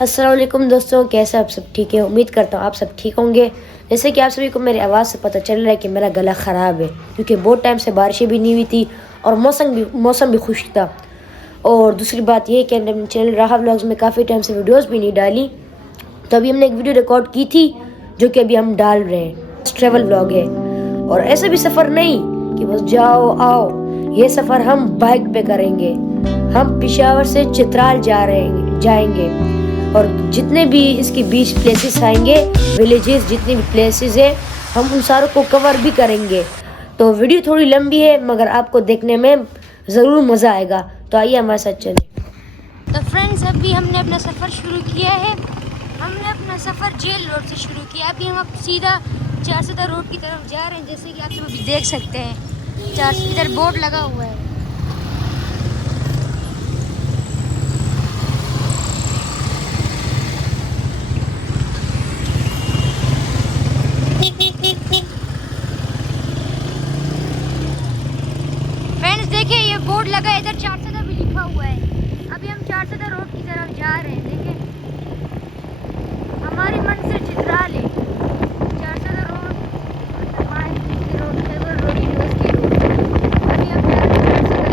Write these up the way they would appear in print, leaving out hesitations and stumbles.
अस्सलाम वालेकुम दोस्तों, कैसे आप सब ठीक है। उम्मीद करता हूँ आप सब ठीक होंगे। जैसे कि आप सभी को मेरी आवाज़ से पता चल रहा है कि मेरा गला ख़राब है, क्योंकि बहुत टाइम से बारिशें भी नहीं हुई थी और मौसम भी खुश था। और दूसरी बात ये कि हमने चैनल राहा व्लॉग्स में काफ़ी टाइम से वीडियोस भी नहीं डाली, तो अभी हमने एक वीडियो रिकॉर्ड की थी जो कि अभी हम डाल रहे हैं। ट्रैवल व्लॉग है और ऐसा भी सफ़र नहीं कि बस जाओ आओ, ये सफ़र हम बाइक पे करेंगे। हम पेशावर से चित्राल जाएंगे और जितने भी इसके बीच प्लेसेस आएंगे, विलेजेस जितने भी प्लेसेस है, हम उन सारों को कवर भी करेंगे। तो वीडियो थोड़ी लंबी है मगर आपको देखने में ज़रूर मज़ा आएगा। तो आइए हमारे साथ चलें। तो फ्रेंड्स, अभी हमने अपना सफ़र शुरू किया है। हमने अपना सफ़र जेल रोड से शुरू किया। अभी हम अब सीधा चारसदा रोड की तरफ जा रहे हैं। जैसे कि आप सब अभी देख सकते हैं, चारसदा इधर बोर्ड लगा हुआ है। फ्रेंड्स देखिए, ये बोर्ड लगा है, इधर चारसदा भी लिखा हुआ है। अभी हम चारसदा रोड की तरफ जा रहे हैं। देखिए, हमारी मंजिल चित्राल है। Charsadda road, road, Khyber road, university road. अभी हम जा रहे हैं चारसदा।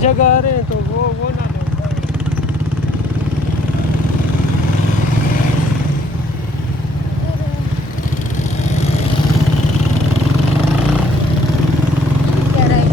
जगह आ रहे हैं तो वो ना लें। क्या रहा है?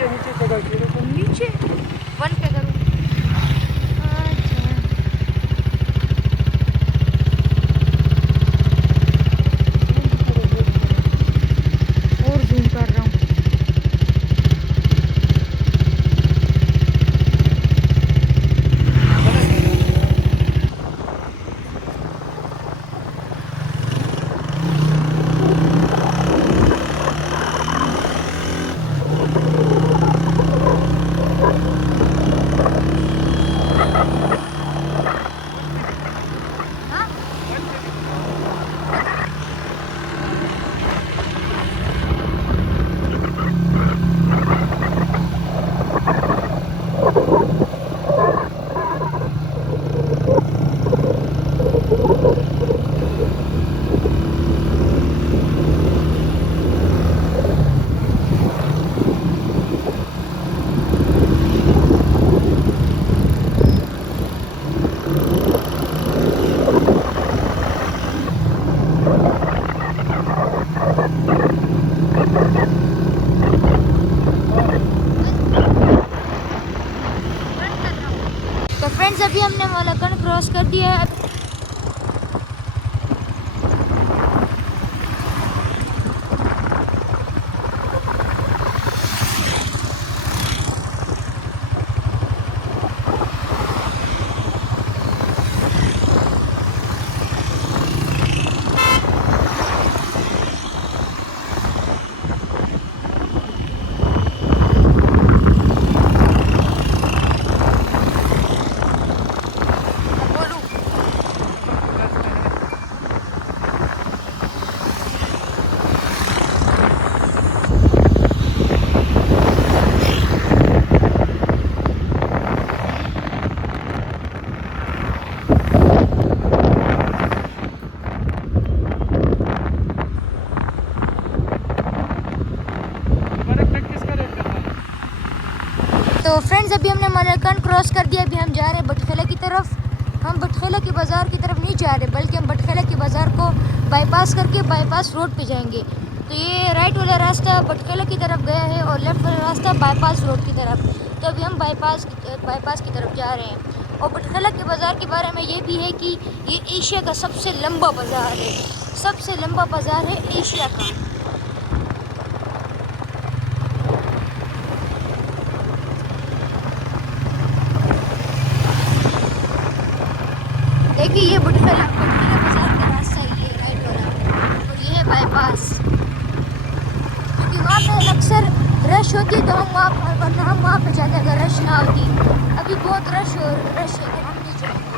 नीचे नीचे पकड़ के रखो। नीचे 1 पे करूँ। अच्छा और जूम कर रहा हूँ। तो फ्रेंड्स अभी हमने मलकन क्रॉस कर दिया है। तो फ्रेंड्स अभी हमने मलकन क्रॉस कर दिया। अभी हम जा रहे हैं बटखेला की तरफ। हम बटखेला के बाज़ार की तरफ नहीं जा रहे, बल्कि हम बटखेला के बाज़ार को बाईपास करके बाईपास रोड पे जाएंगे। तो ये राइट वाला रास्ता बटखेला की तरफ गया है और लेफ़्ट वाला रास्ता बाईपास रोड की तरफ। तो अभी हम बाईपास की तरफ जा रहे हैं। और बटखेला के बाज़ार के बारे में ये भी है कि ये एशिया का सबसे लंबा बाज़ार है। सबसे लंबा बाज़ार है एशिया का। देखिए ये बटखेला बाज़ार का रास्ता ही है राइट वाला, और ये है बाईपास। क्योंकि वहाँ पे अक्सर रश होती तो हम वहाँ पे जाते अगर रश ना होती। अभी बहुत रश है तो हम नहीं जाएंगे।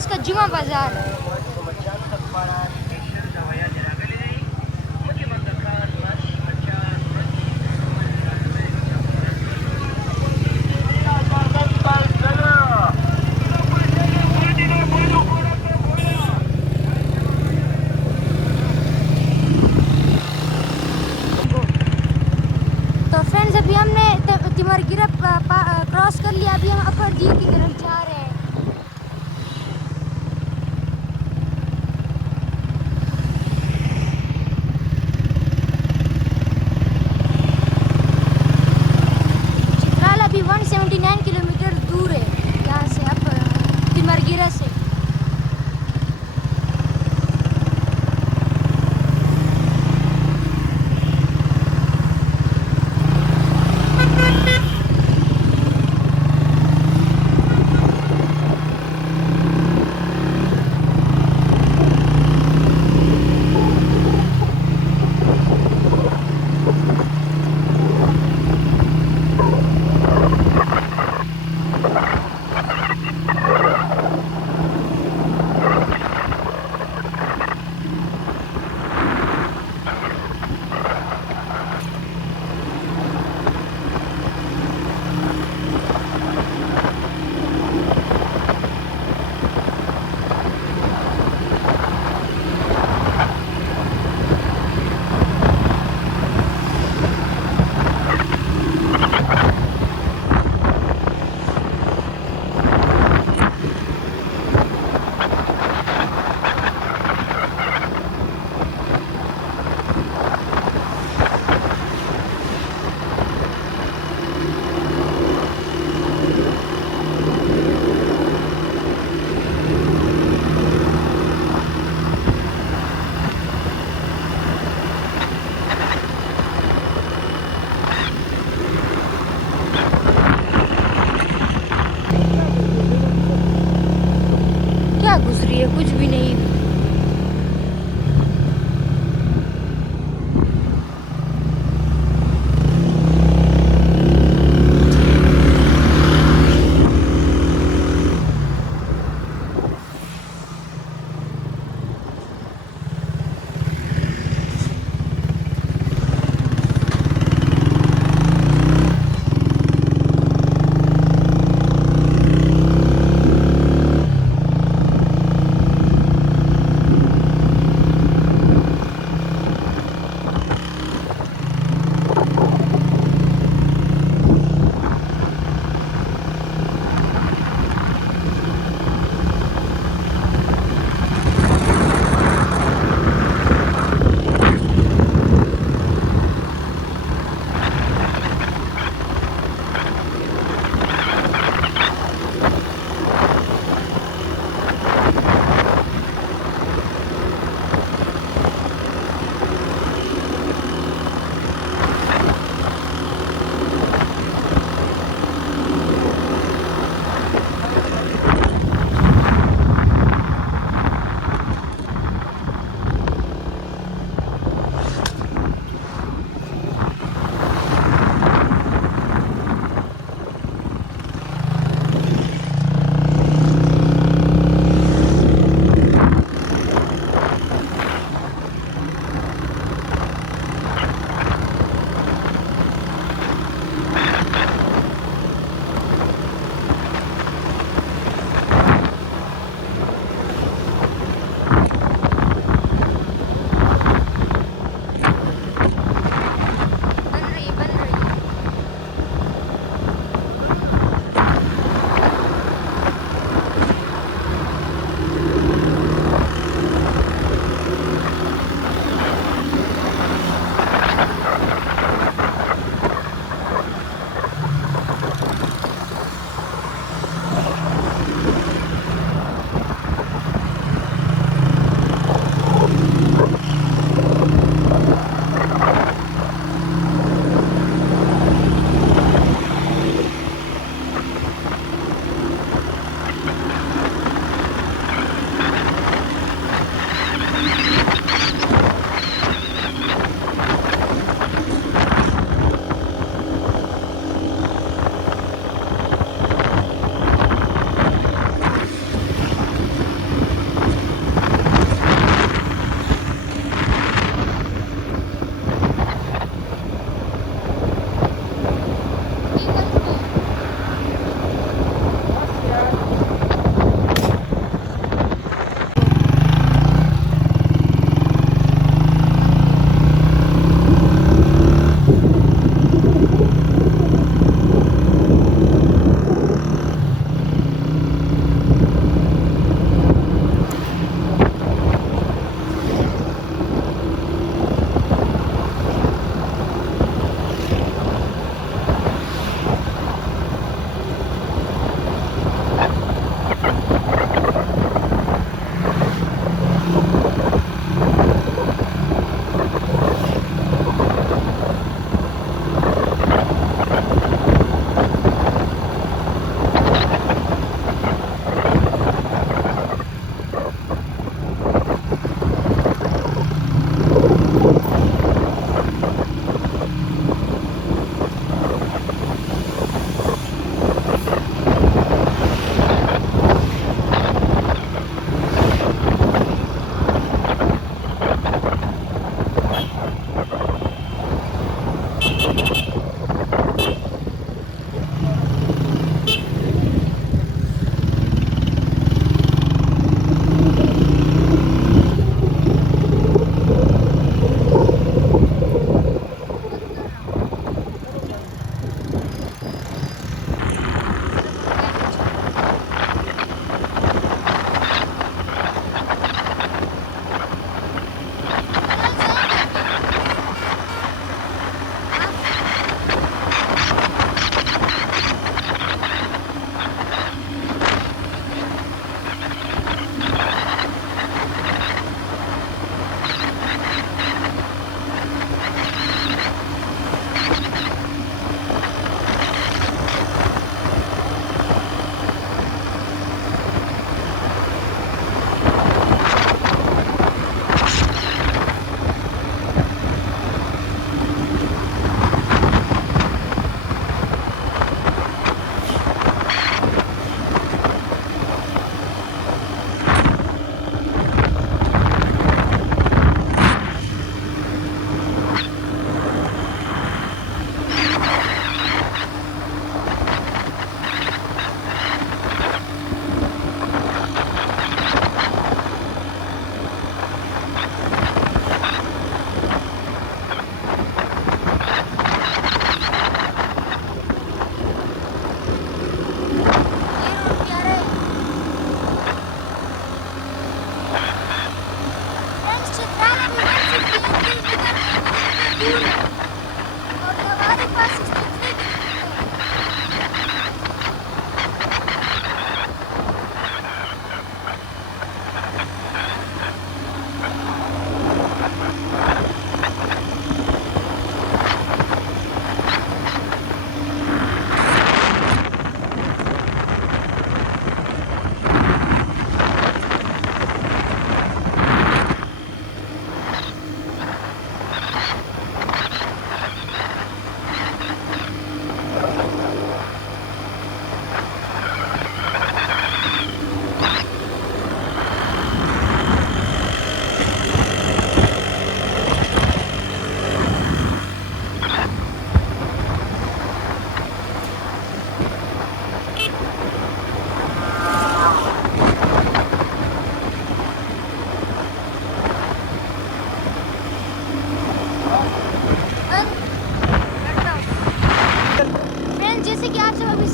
पास का जुमा बाजार है। तो फ्रेंड्स अभी हमने तिमरगिरा क्रॉस कर लिया, अभी हम अपर झील की तरफ जा रहे हैं। चित्राल अभी 179 किलोमीटर दूर है यहाँ से, अब तिमरगिरा से।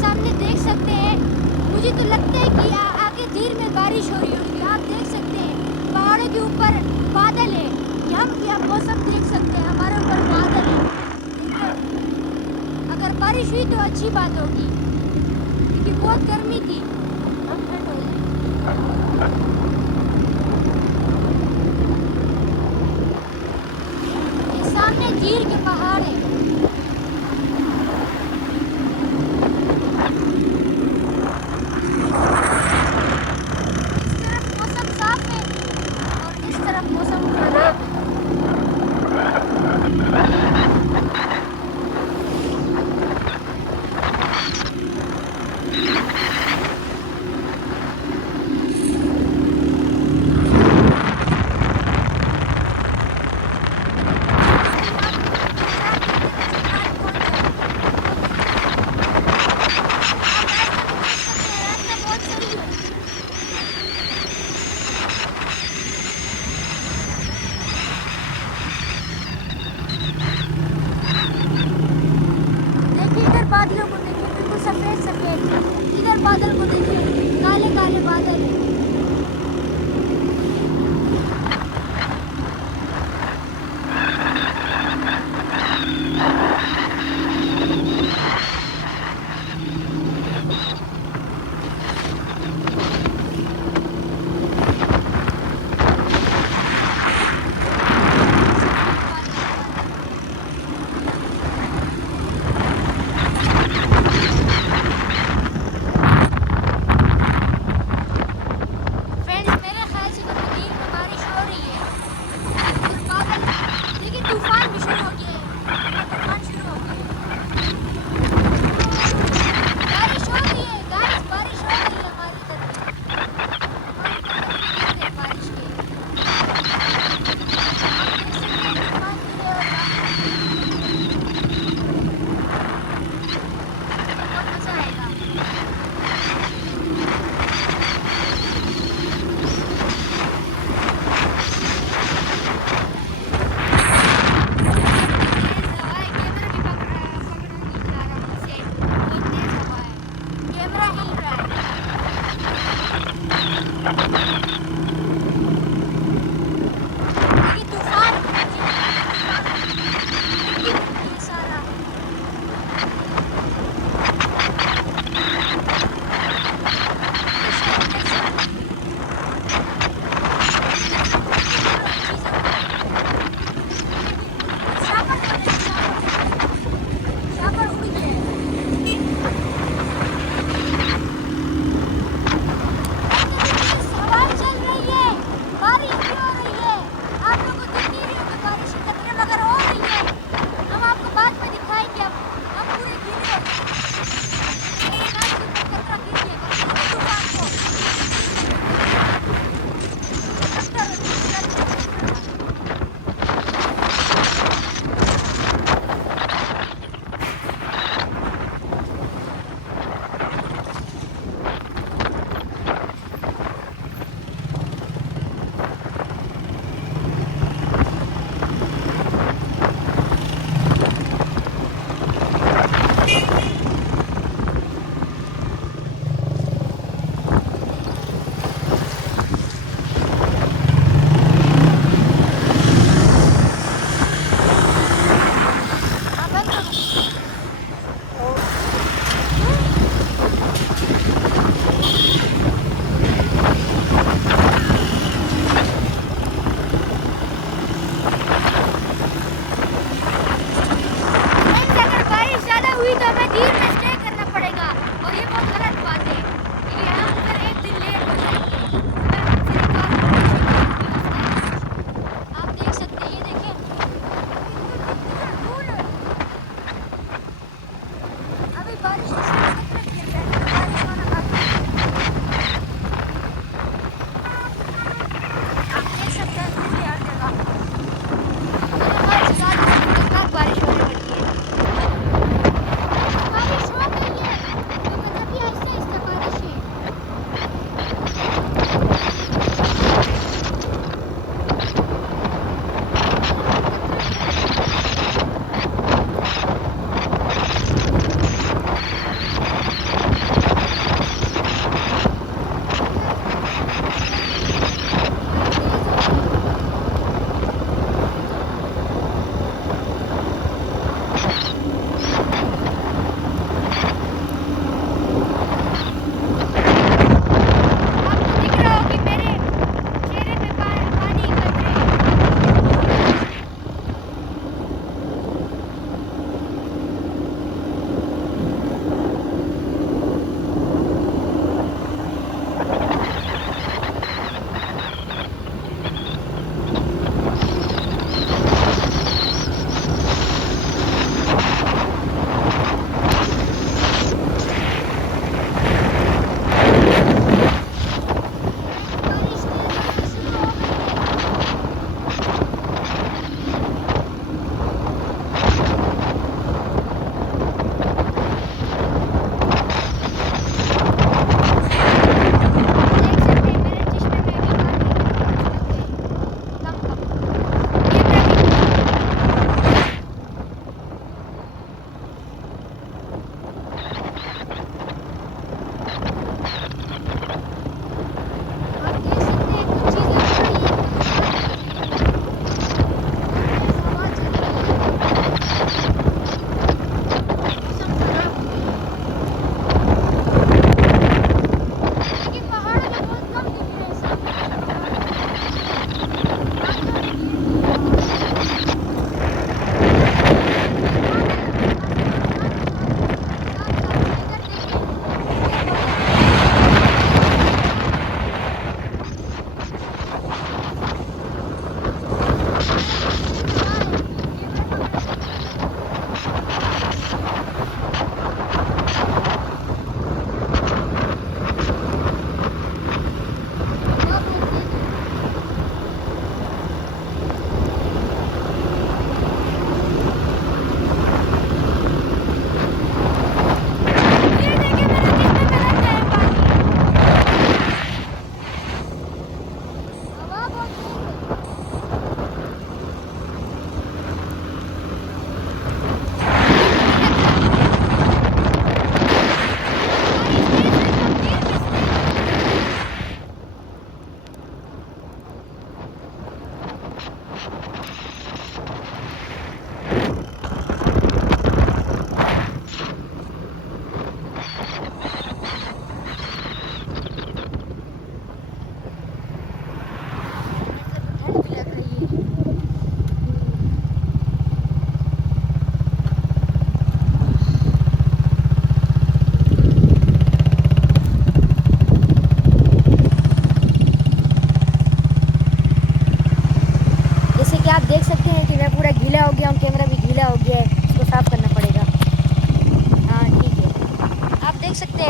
सामने देख सकते हैं, मुझे तो लगता है कि आगे देर में बारिश हो रही होगी। आप देख सकते हैं पहाड़ों के ऊपर बादल है, यहाँ भी आप मौसम देख सकते हैं, हमारे ऊपर बादल है। अगर बारिश हुई तो अच्छी बात होगी, क्योंकि बहुत गर्मी थी। अब ठंड हो गई। ये सामने जीर के पहाड़ है। इस तरफ मौसम साफ है और इस तरफ मौसम खराब है।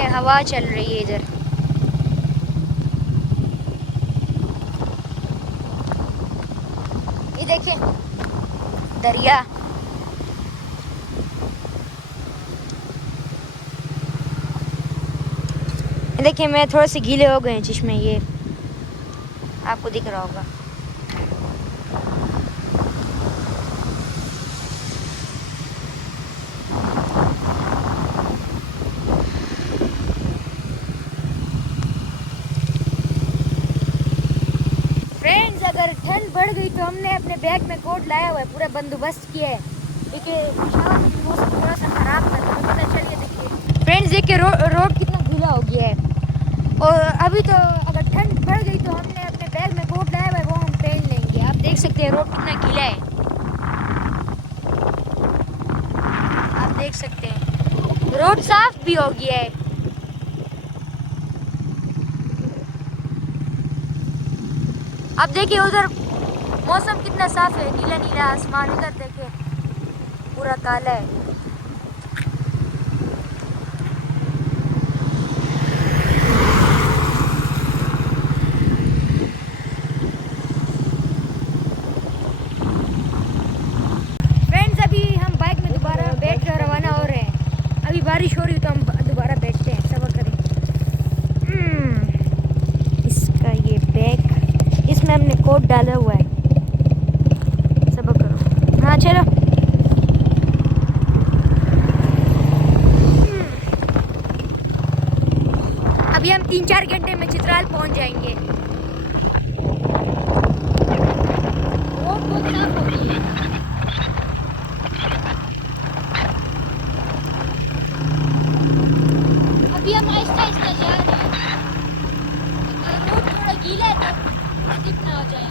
हवा चल रही है इधर। ये देखिए दरिया। देखिए मैं थोड़े से गीले हो गए हैं चश्मे, ये आपको दिख रहा होगा। फ्रेंड्स अगर ठंड बढ़ गई तो हमने अपने बैग में कोट लाया हुआ है, पूरा बंदोबस्त किया है, क्योंकि पेशावर में मौसम थोड़ा सा ख़राब था। तो पता चलिए देखिए फ्रेंड्स, देखिए रोड कितना गीला हो गया है। और अभी तो अगर ठंड बढ़ गई तो हमने अपने बैग में कोट लाया हुआ है, वो हम पहन लेंगे। आप देख सकते हैं रोड कितना गीला है, आप देख सकते हैं रोड साफ भी हो गया है। अब देखिए उधर मौसम कितना साफ है, नीला नीला आसमान, उधर देखिए पूरा काला है। फ्रेंड्स अभी हम बाइक में दोबारा बैठ कर रवाना हो रहे हैं। अभी बारिश हो रही तो हम दोबारा बैठते हैं, सब्र करें। इसका ये बैग, इसमें हमने कोट डाला हुआ है, सब्र करो। हाँ चलो। अभी हम 3-4 घंटे में चित्राल पहुंच जाएंगे। रोड बहुत साफ हो गई है। अभी हम आहिस्ता आहिस्ता जा रहे हैं, रोड थोड़ा गीला है तो स्लिप ना हो जाए।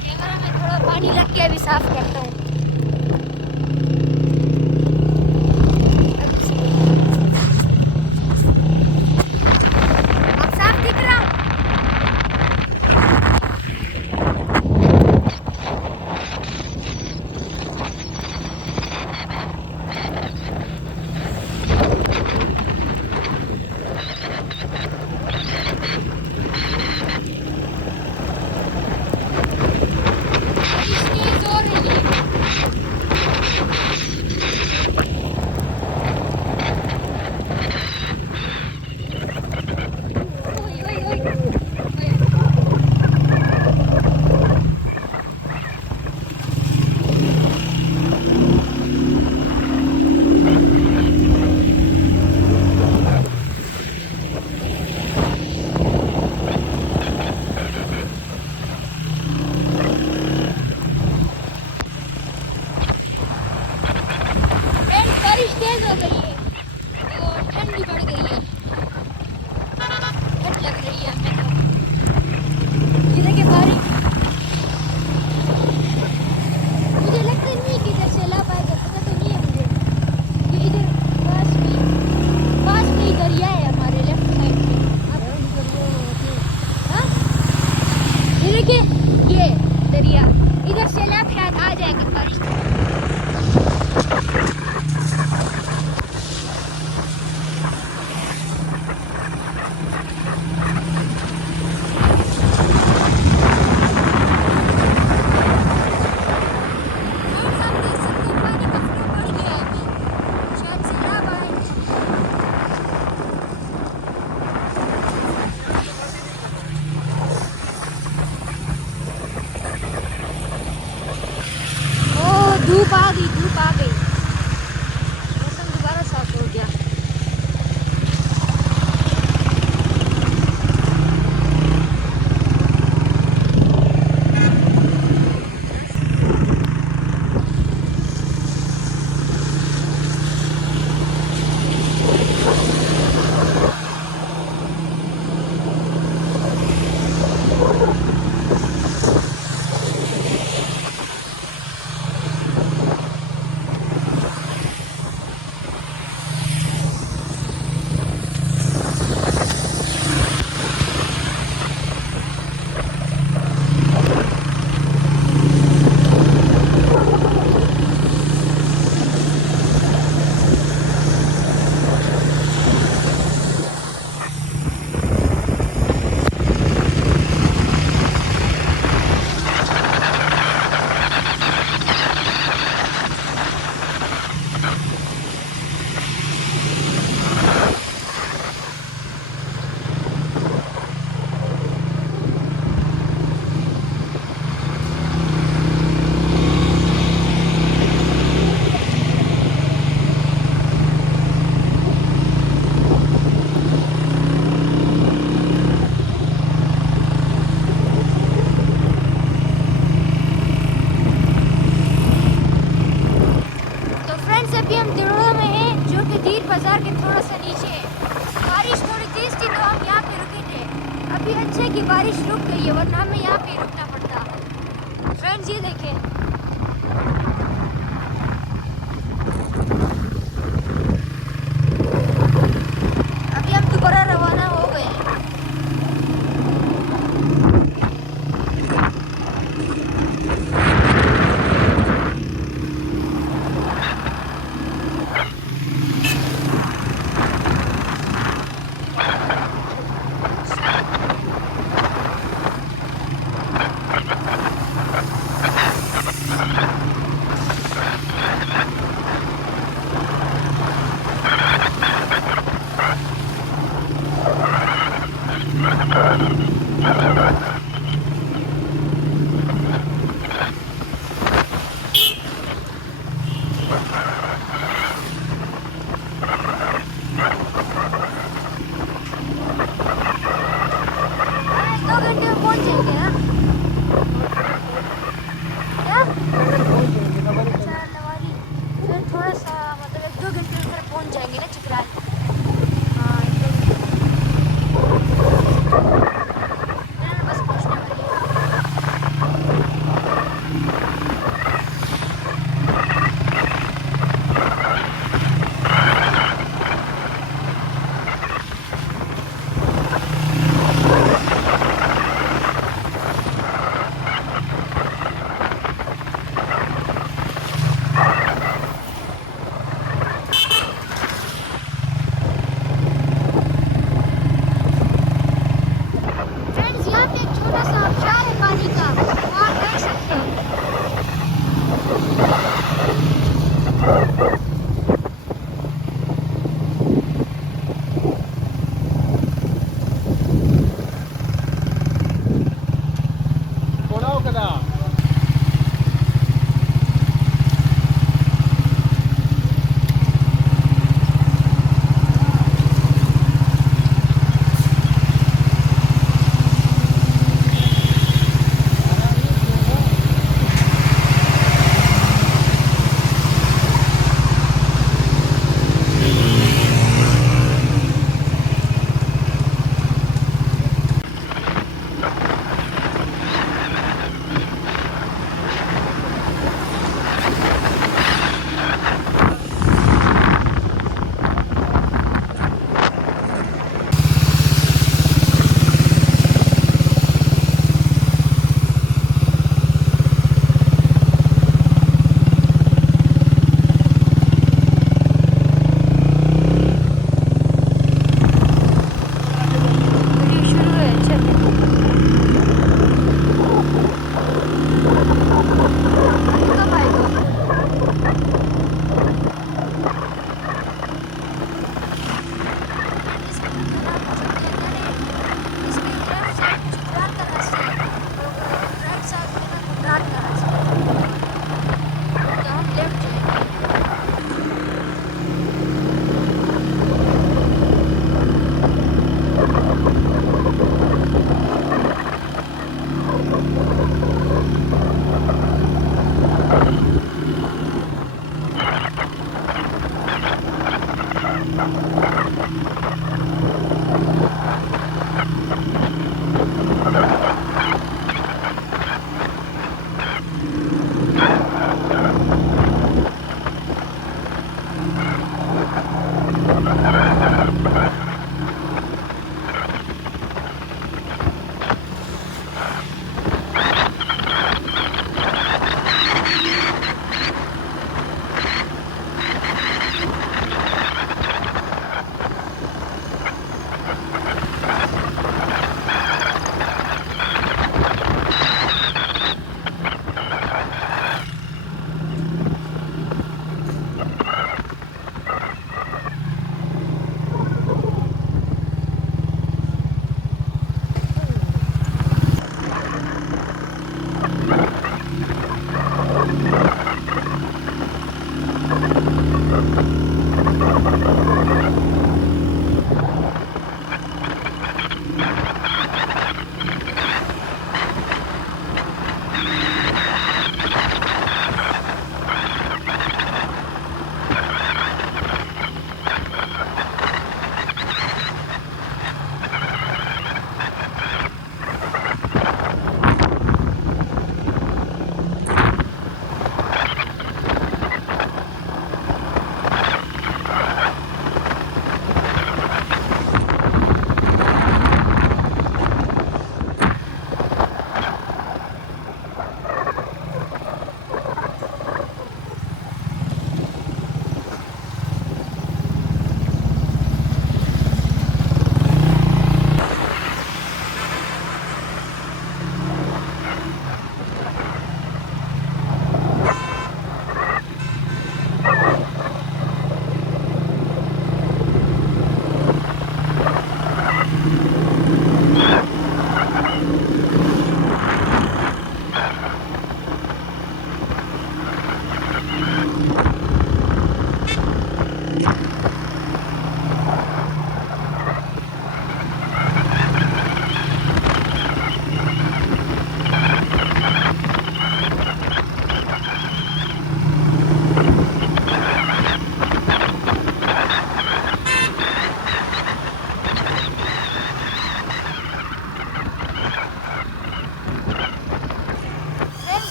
कैमरा में थोड़ा पानी लग के अभी साफ करता हूँ। अब साफ दिख रहा हूँ। अभी अच्छे की बारिश रुक गई है, वरना हमें यहाँ पे रुकना पड़ता। फ्रेंड्स ये देखें, अभी हम दोबारा रवाना हो गए हैं।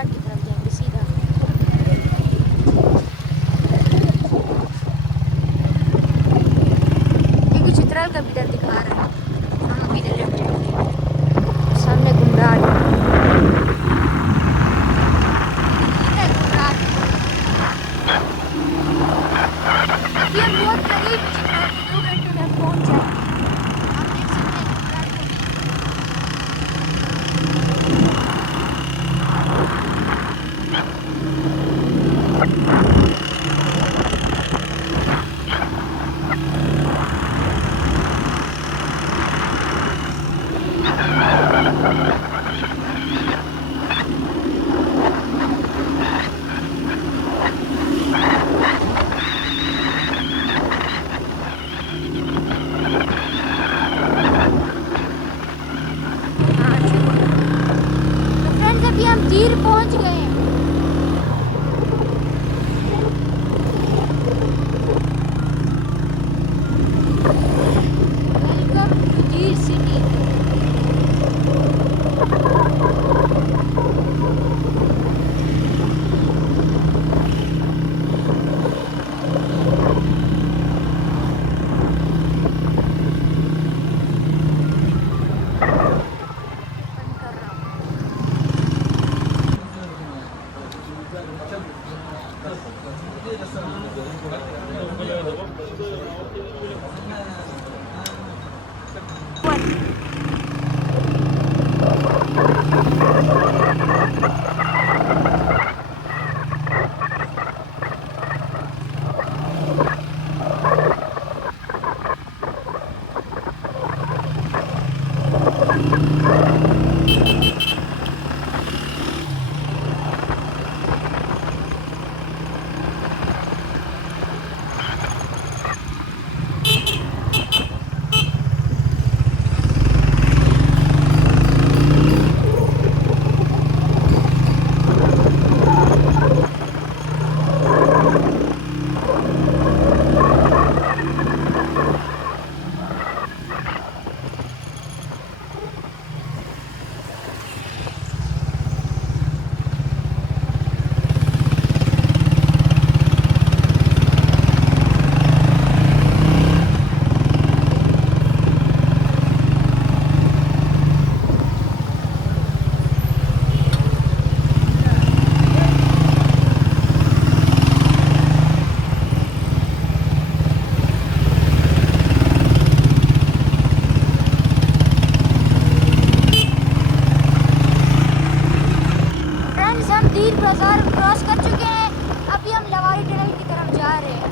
बाजार की तरफ जाएंगे सीधा। क्योंकि चित्राल का इधर दिखा रहा है, हम अभी इधर लेफ्ट जाएंगे। सामने गुमराह अभी हम बहुत करीब चित्राल के 2 घंटे में हम पहुंच जाएंगे। आप देख सकते हैं चित्राल को भी। हाँ, चलो। तो फ्रेंड्स अभी हम तीर पहुंच गए हैं। वेलकम टू तीर सिटी। बंद कर रहा हूँ। फ्रेंड्स हम तीर बाजार क्रॉस कर चुके हैं। अभी हम लवारी टनल की तरफ जा रहे हैं।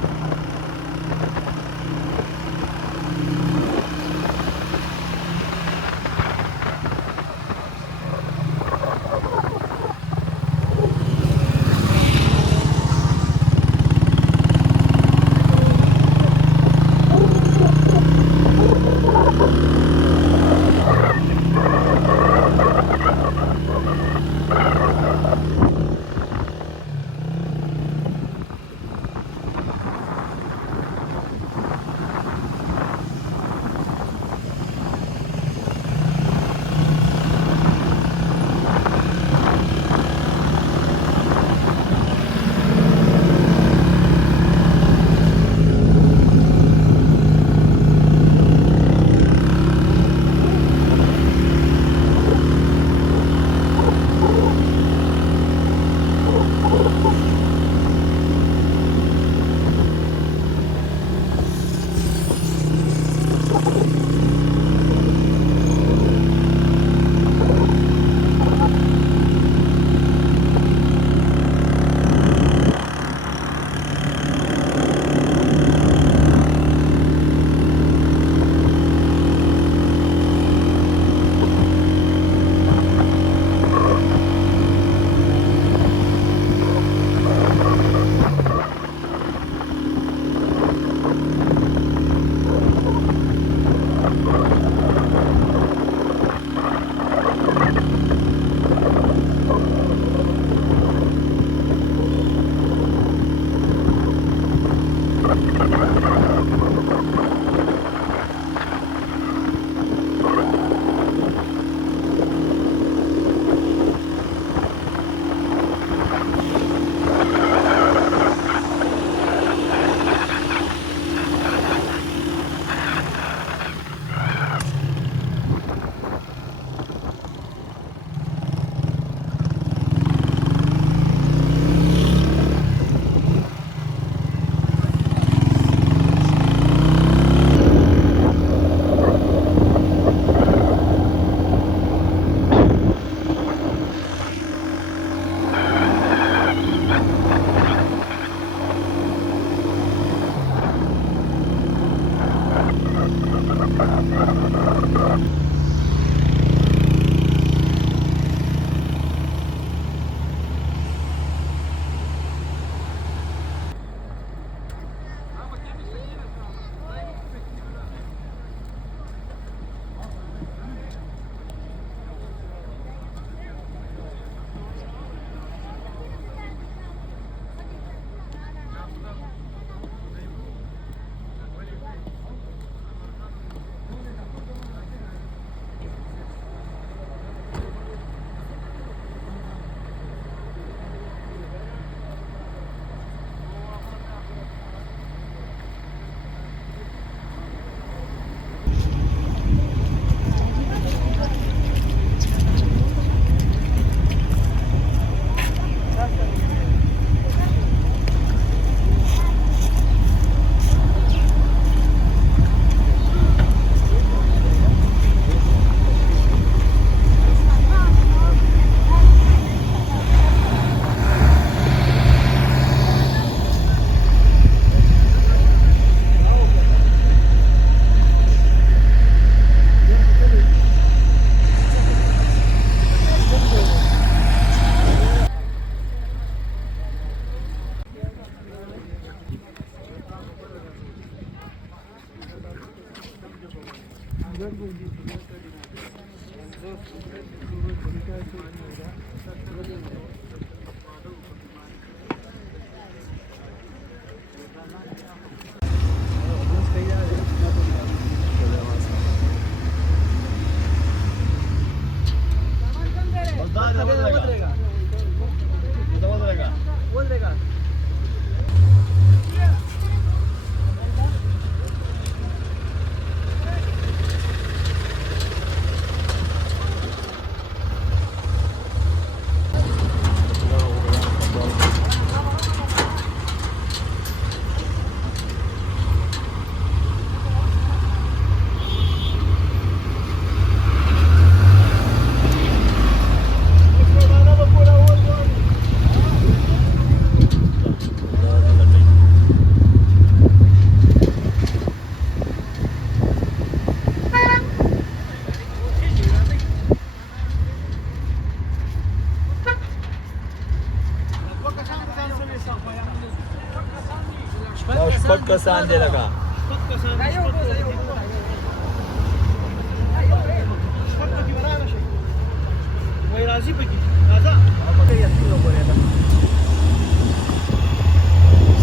شپږ کسان دي لکه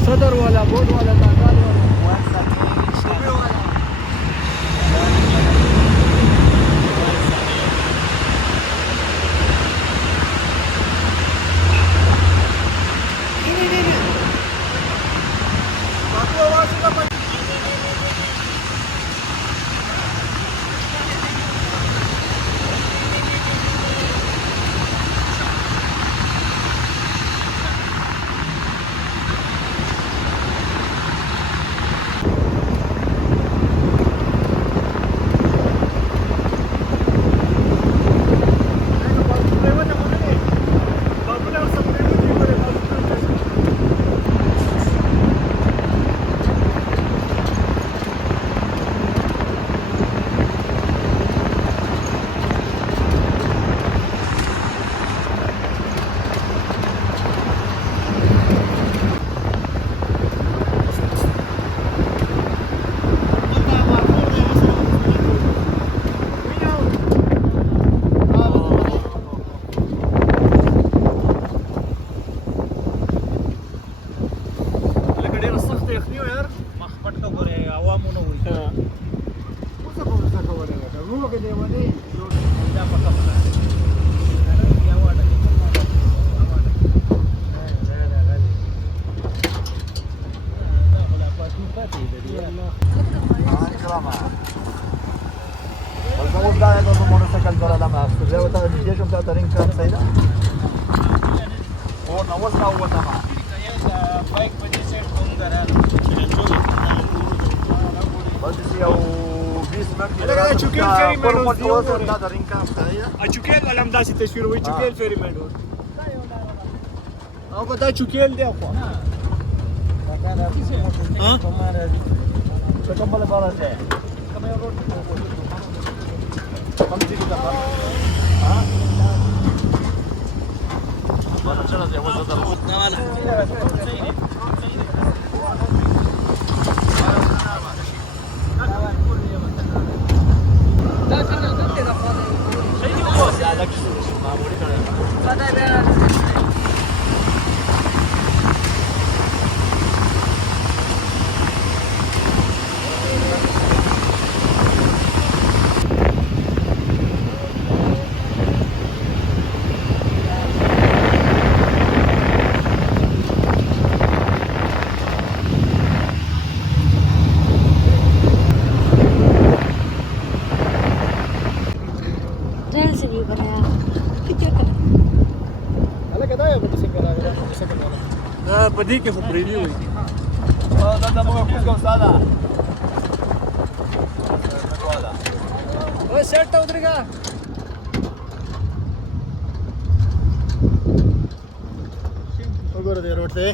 صدر والا بورड वाला दादाल چوکیل ولهم داسې تصویر وي چوکیل فیری مېډ او په دا چوکیل دی خو ها څه کوم بل بالا ده کوم دې کې دا ها ولا چلا دی وځه دا په دې کې خو پرېلی وي دا د موږ کوڅه وساده او سیټ ته ودرېګا وګوره دې روډ ته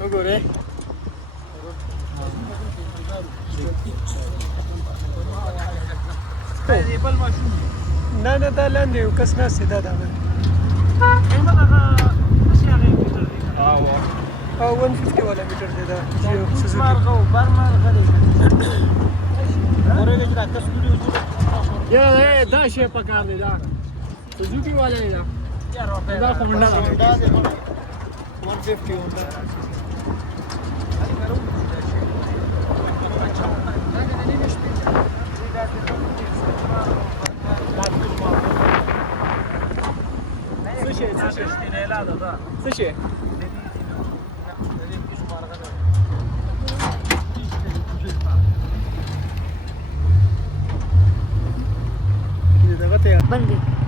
وګوره بل ماشوم نه نه دا لاندې یو کس ناست دی دا دغه 150 वाला मीटर दे दा जियो सुजुकी या ए दा शे पकार दे दा सुजुकी वाला है दा होंडा 150 होंडा Слушай. बन गई।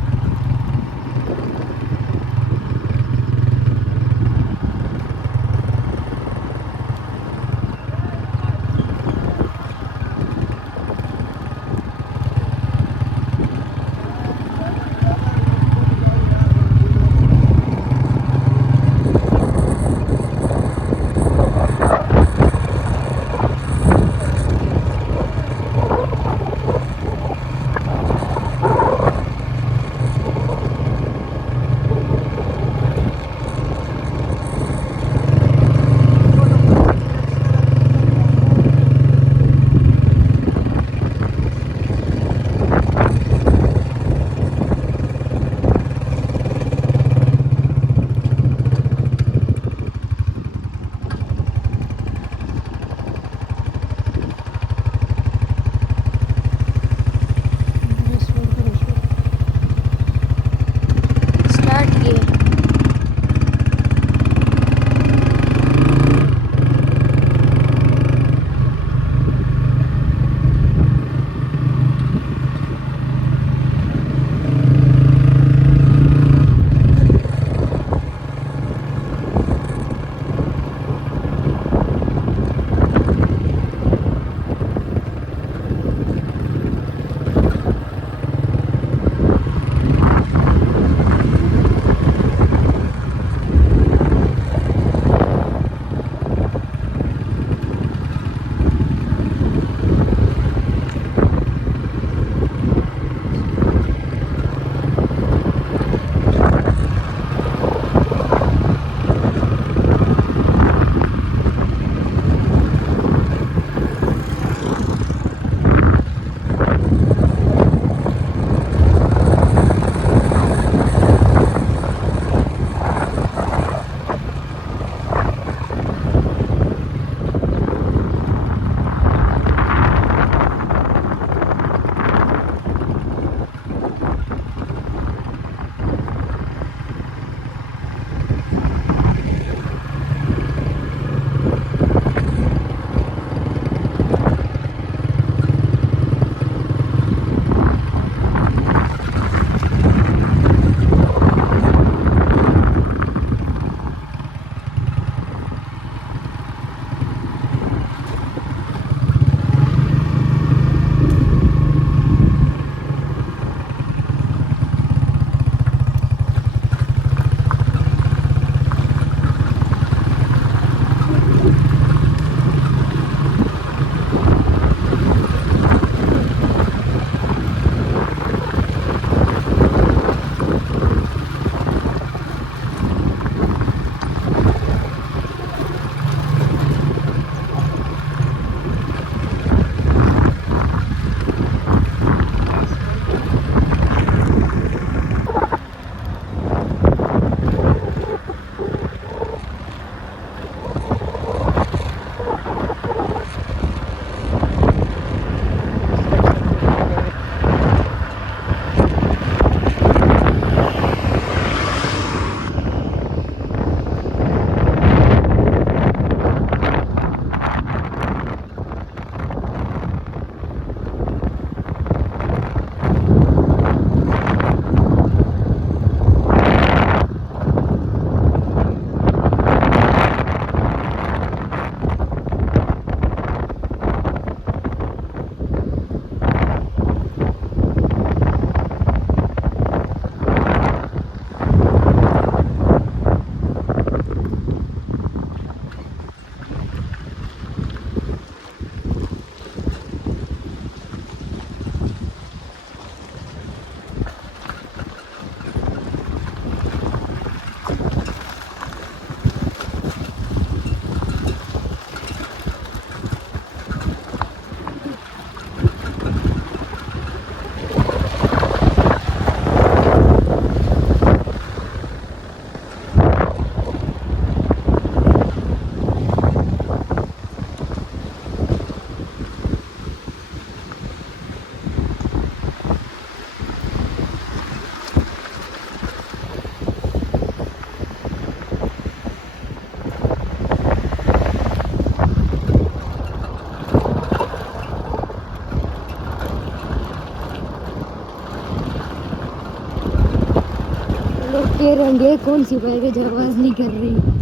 लोग कह रहेंगे कौन सी बाइक है जो आवाज़ नहीं कर रही।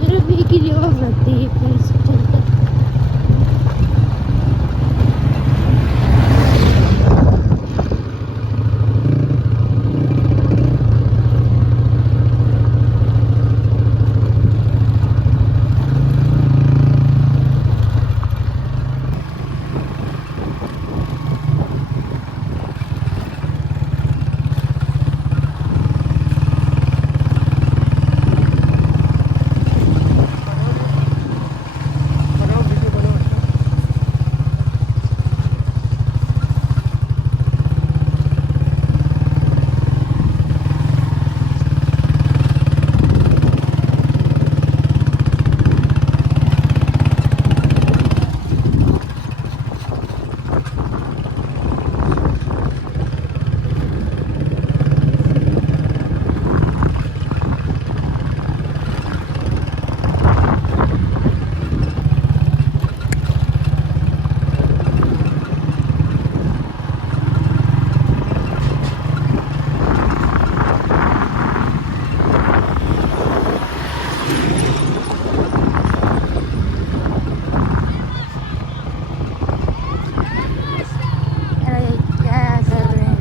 सिर्फ एक ही जगह फंसती है फिर से चलता। बनाओ वीडियो बनाओ। अरे क्या कर रहे हैं।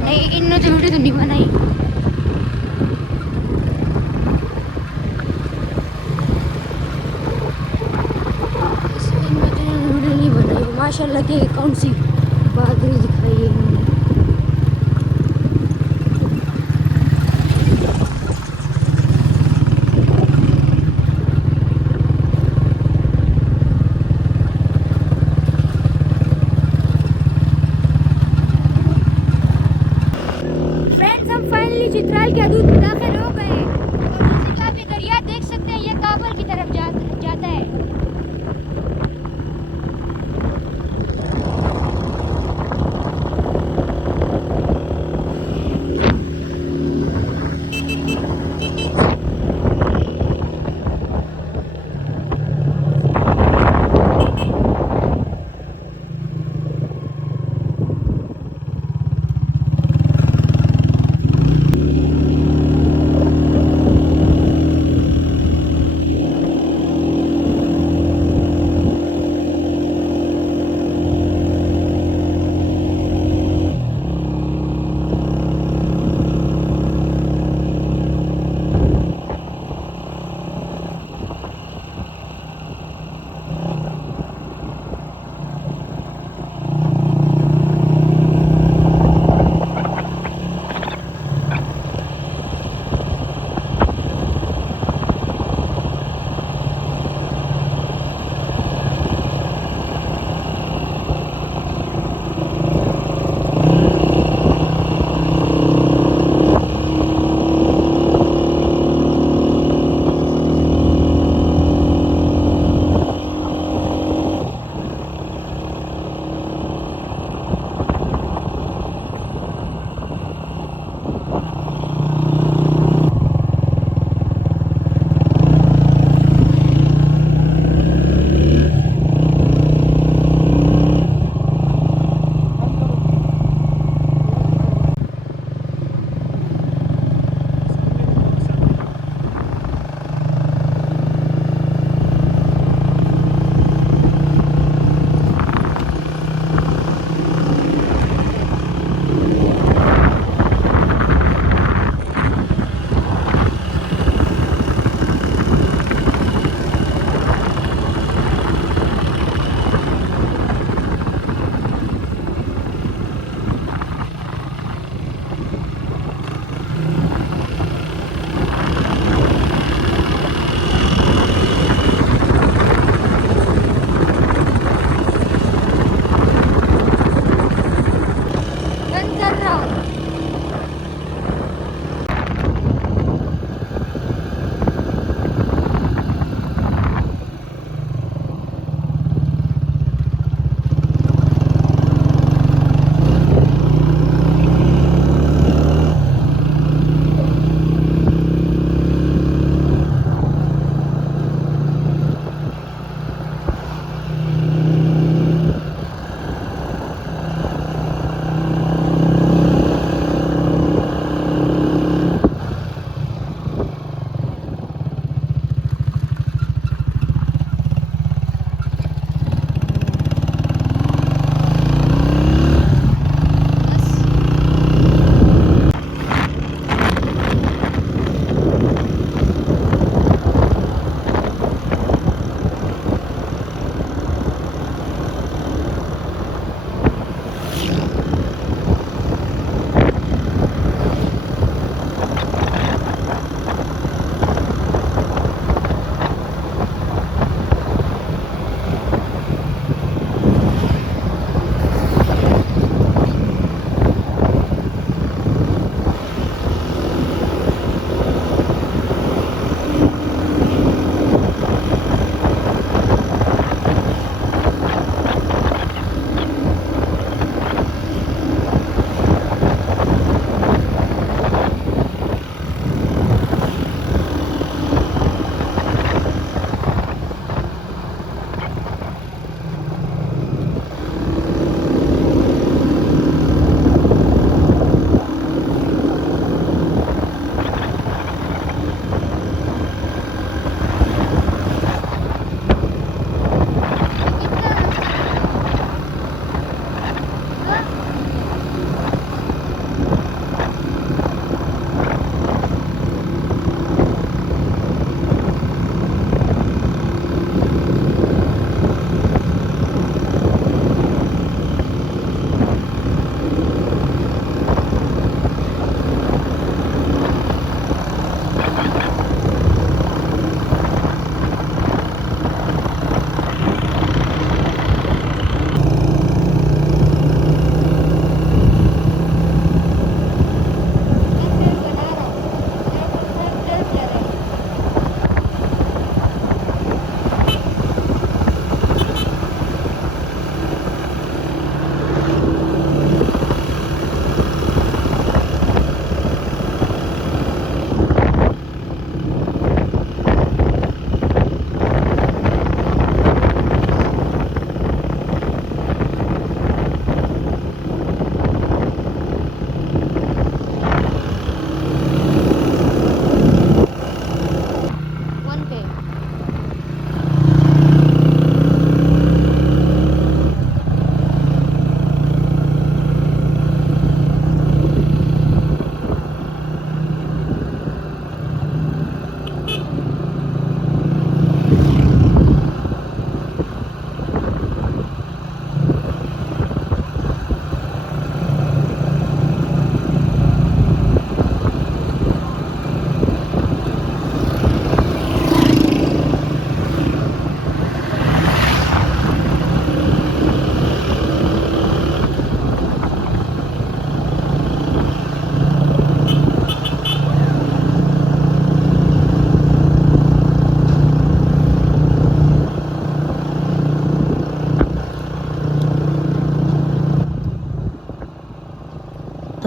नहीं इनने तो वीडियो तो नहीं बनाई। इनने तो वीडियो नहीं बनाई। माशाल्लाह के कौन सी बहादुरी दिखाई है इन्होंने। फ्रेंड्स हम फाइनली चित्राल के हदूद में दाखिल हो गए हैं और जैसे कि आप ये दरिया देख सकते हैं ये काबुल की तरफ जाता है।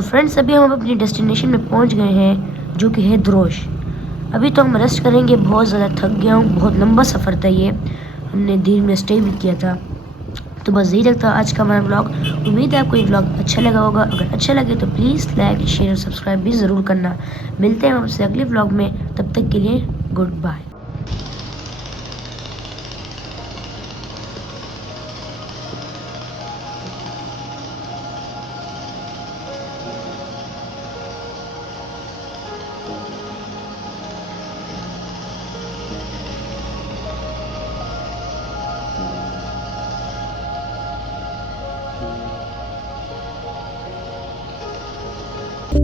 तो फ्रेंड्स अभी हम अपनी डेस्टिनेशन में पहुंच गए हैं जो कि है द्रोश। अभी तो हम रेस्ट करेंगे, बहुत ज़्यादा थक गया हूँ, बहुत लंबा सफ़र था ये, हमने दिन में स्टे भी किया था। तो बस यही तक था आज का हमारा ब्लॉग। उम्मीद है आपको ये ब्लॉग अच्छा लगा होगा। अगर अच्छा लगे तो प्लीज़ लाइक शेयर और सब्सक्राइब भी ज़रूर करना। मिलते हैं आपसे अगले ब्लॉग में, तब तक के लिए गुड बाय।